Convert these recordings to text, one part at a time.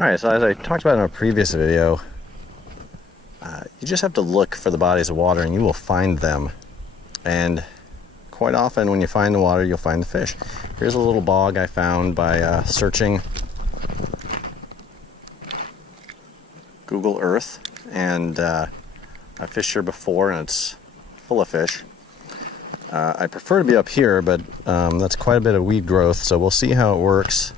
Alright, so as I talked about in a previous video, you just have to look for the bodies of water and you will find them. And quite often when you find the water, you'll find the fish. Here's a little bog I found by searching Google Earth, and I fished here before and it's full of fish. I prefer to be up here, but that's quite a bit of weed growth, so we'll see how it works.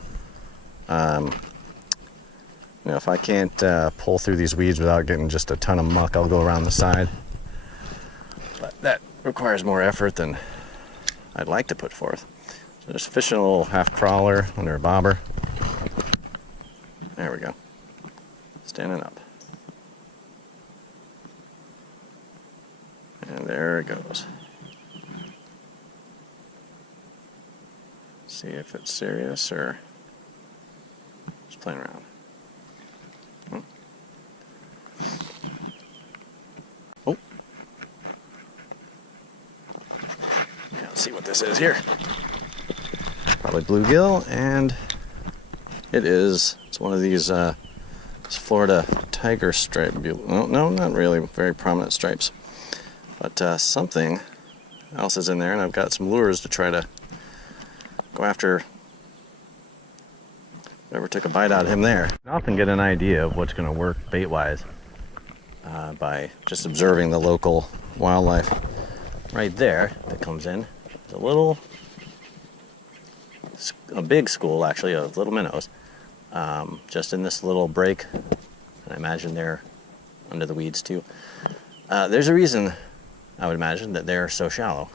You know, if I can't pull through these weeds without getting just a ton of muck, I'll go around the side. But that requires more effort than I'd like to put forth. So just fishing a little half crawler under a bobber. There we go. Standing up. And there it goes. See if it's serious or just playing around. Oh. Yeah, let's see what this is here. Probably bluegill, and it is. It's one of these Florida tiger stripe. No, not really very prominent stripes. But something else is in there, and I've got some lures to try to go after whoever took a bite out of him there. I often get an idea of what's going to work bait-wise by just observing the local wildlife. Right there that comes in, there's a big school actually of little minnows, just in this little break, and I imagine they're under the weeds too. There's a reason, I would imagine, that they're so shallow.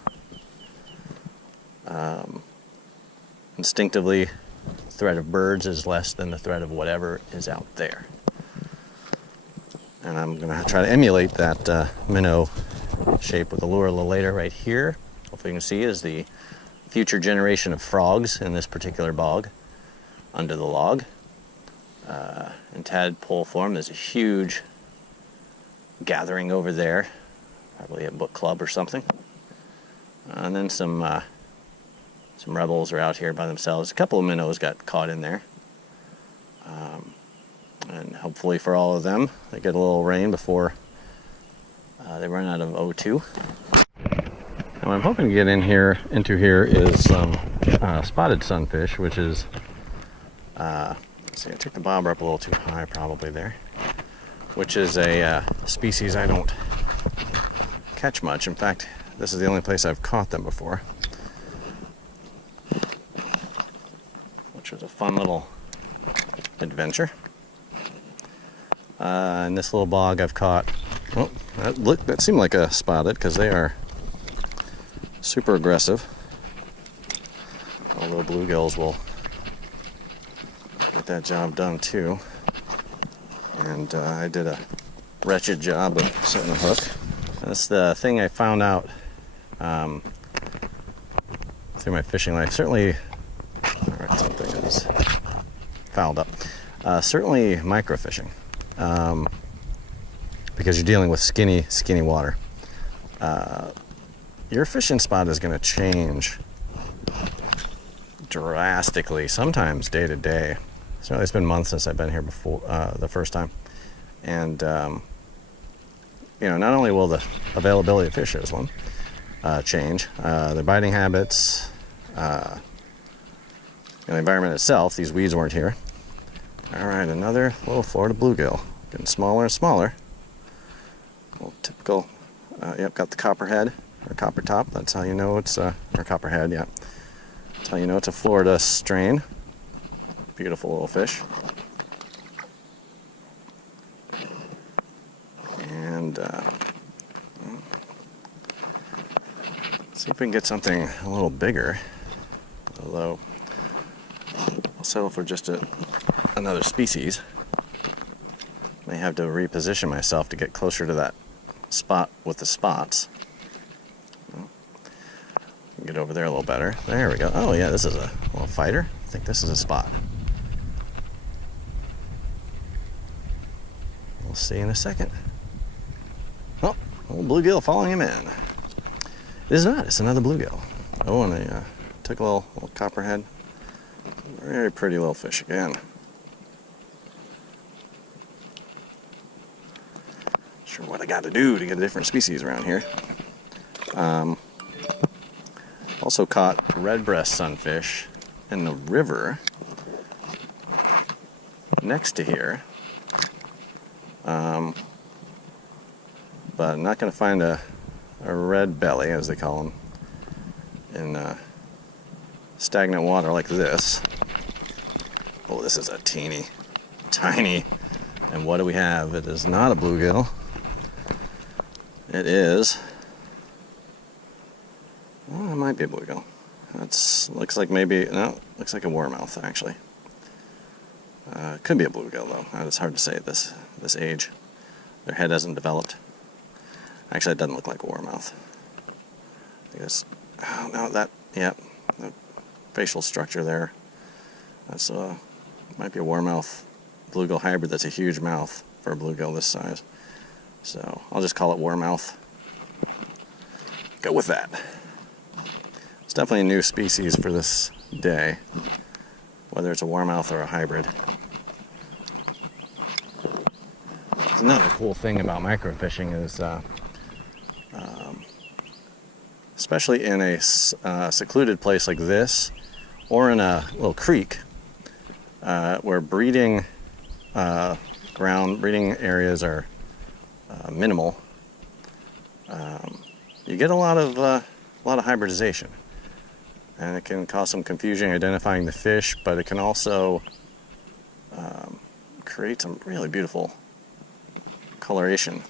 Instinctively, the threat of birds is less than the threat of whatever is out there. And I'm going to try to emulate that minnow shape with the lure a little later. Right here, hopefully you can see, is the future generation of frogs in this particular bog under the log. In tadpole form, there's a huge gathering over there, probably a book club or something. And then some rebels are out here by themselves. A couple of minnows got caught in there. And hopefully for all of them, they get a little rain before they run out of O2. And what I'm hoping to get into here is some spotted sunfish, which is, let's see, I took the bobber up a little too high probably there, which is a species I don't catch much. In fact, this is the only place I've caught them before, which was a fun little adventure. In this little bog I've caught, well, that seemed like a spotted, because they are super aggressive. Although bluegills will get that job done too. And I did a wretched job of setting the hook. That's the thing I found out through my fishing life. Certainly, alright, something is fouled up. Certainly microfishing, because you're dealing with skinny water. Your fishing spot is going to change drastically, sometimes day to day. Certainly, it's been months since I've been here before the first time, and you know, not only will the availability of fish as one change, their biting habits, the environment itself. These weeds weren't here. All right, another little Florida bluegill, getting smaller and smaller. Well, typical. Yep, got the copperhead or copper top. That's how you know it's or copperhead. Yeah, that's how you know it's a Florida strain. Beautiful little fish. And see if we can get something a little bigger. Although I'll settle for just another species. May have to reposition myself to get closer to that spot with the spots. Get over there a little better. There we go. Oh yeah, this is a little fighter. I think this is a spot. We'll see in a second. Oh, little bluegill following him in. It is not. It's another bluegill. Oh, and I took a little copperhead. Very pretty little fish again. sure what I got to do to get a different species around here. Also caught red-breast sunfish in the river next to here. But I'm not going to find a red belly, as they call them, in stagnant water like this. Oh, this is a tiny. And what do we have? It is not a bluegill. It is. Well, it might be a bluegill. Looks like maybe, no, looks like a warmouth actually. Could be a bluegill though. It's hard to say at this age. Their head hasn't developed. Actually, it doesn't look like a warmouth. I think it's, oh no, that, yeah, the facial structure there. That's might be a warmouth bluegill hybrid. That's a huge mouth for a bluegill this size. So I'll just call it warmouth. Go with that. It's definitely a new species for this day, whether it's a warmouth or a hybrid. Another cool thing about microfishing is, especially in a secluded place like this, or in a little creek, where breeding areas are minimal, you get a lot of hybridization, and it can cause some confusion identifying the fish, but it can also create some really beautiful coloration.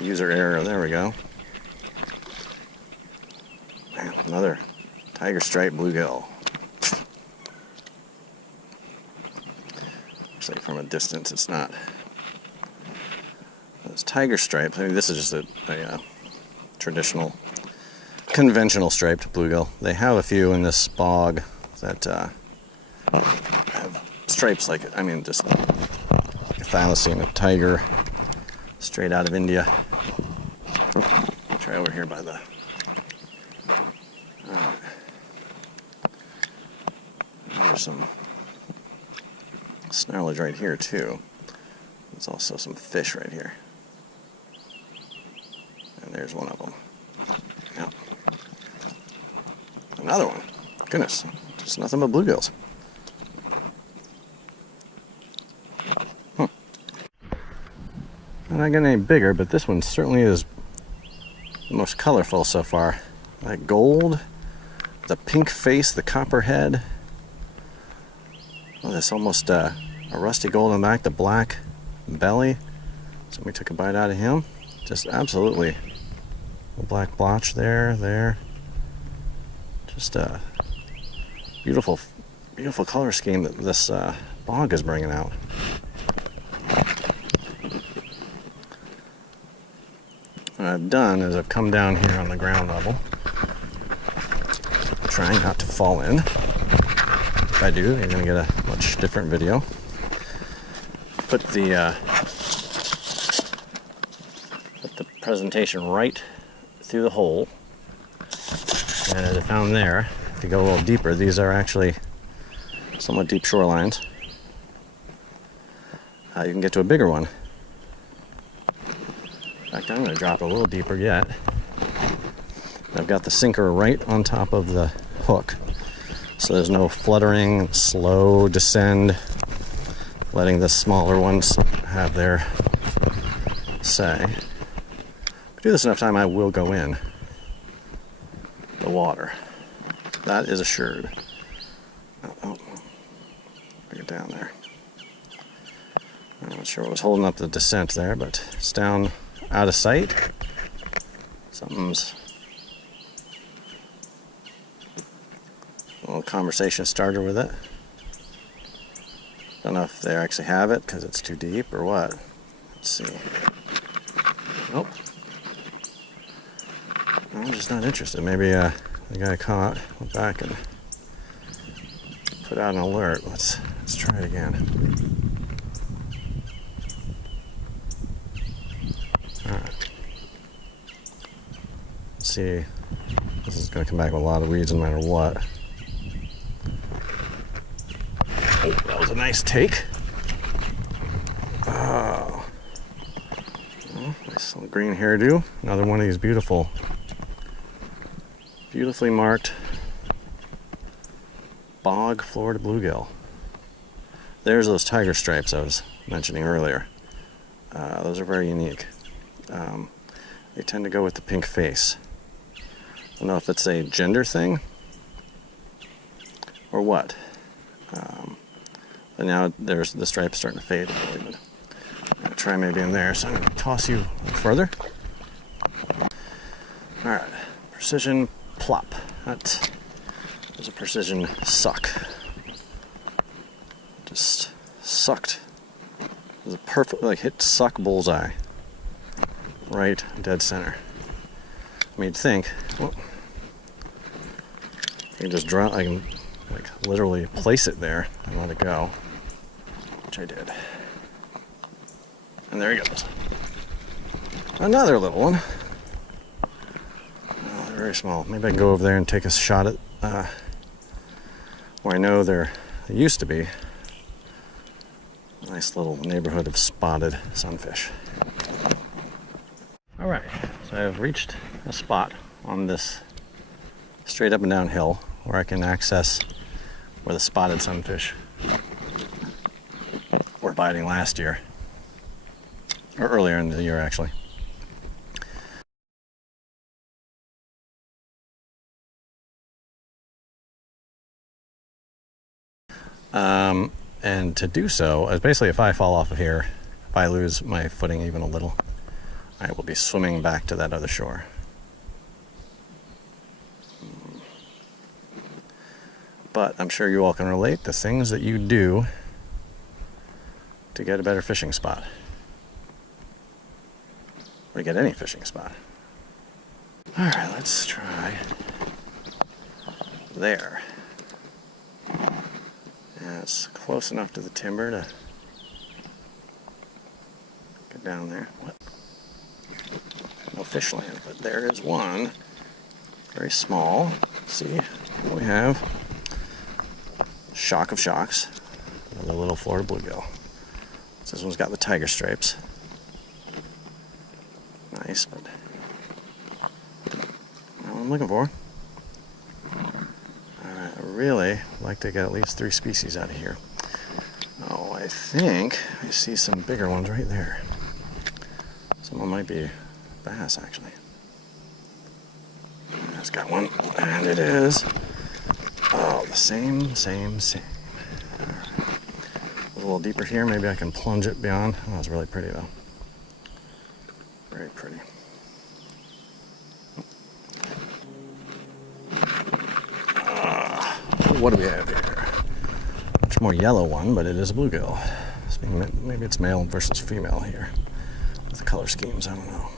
User error, there we go. Man, another tiger stripe bluegill. Actually, from a distance, it's not. It's tiger stripes. I mean, this is just a traditional, conventional striped bluegill. They have a few in this bog that have stripes like, I mean, just like a thylacine, a tiger, straight out of India. Try over here by the. There's some snarlage right here too. There's also some fish right here. And there's one of them. Yeah. Another one. Goodness, just nothing but bluegills. I'm not getting any bigger, but this one certainly is the most colorful so far. That gold, the pink face, the copper head. Oh, that's almost a rusty gold on the back, the black belly. Somebody took a bite out of him. Just absolutely a black blotch there. Just a beautiful color scheme that this bog is bringing out. What I've done is I've come down here on the ground level, trying not to fall in. If I do, you're going to get a much different video. Put the presentation right through the hole, and as I found there, if you go a little deeper, these are actually somewhat deep shorelines. You can get to a bigger one. In fact, I'm going to drop a little deeper yet. I've got the sinker right on top of the hook, so there's no fluttering, slow descend, letting the smaller ones have their say. If I do this enough time, I will go in the water. That is assured. Oh, bring it down there. I'm not sure what was holding up the descent there, but it's down out of sight. Something's a little conversation starter with it. Don't know if they actually have it because it's too deep or what. Let's see. Nope. I'm just not interested. Maybe the guy caught, went back and put out an alert. Let's try it again. See, this is going to come back with a lot of weeds no matter what. Oh, that was a nice take. Nice little green hairdo. Another one of these beautifully marked bog Florida bluegill. There's those tiger stripes I was mentioning earlier. Those are very unique. They tend to go with the pink face. I don't know if it's a gender thing or what. But now there's the stripes starting to fade a little bit. I'm gonna try maybe in there, so I'm gonna toss you further. All right, precision plop. That was a precision suck. Just sucked. It was a perfect, like, hit suck bullseye. Right dead center. I mean, you'd think, well, I can just draw, I can like literally place it there and let it go, which I did. And there he goes. Another little one. Oh, they're very small. Maybe I can go over there and take a shot at where I know they used to be. A nice little neighborhood of spotted sunfish. All right, so I've reached a spot on this straight up and down hill where I can access where the spotted sunfish were biting last year, or earlier in the year actually. And to do so, basically if I fall off of here, if I lose my footing even a little, I will be swimming back to that other shore. But I'm sure you all can relate to things that you do to get a better fishing spot. Or to get any fishing spot. All right, let's try there. Yeah, it's close enough to the timber to get down there. What? No fish land, but there is one. Very small. Let's see what we have. Shock of shocks. Another little Florida bluegill. This one's got the tiger stripes. Nice, but not what I'm looking for. I really like to get at least 3 species out of here. Oh, I think I see some bigger ones right there. Some of them might be bass, actually. It's got one, and it is, oh, the same. All right. A little deeper here, maybe I can plunge it beyond. Oh, it's really pretty though. Very pretty. What do we have here? Much more yellow one, but it is a bluegill. Maybe it's male versus female here with the color schemes, I don't know.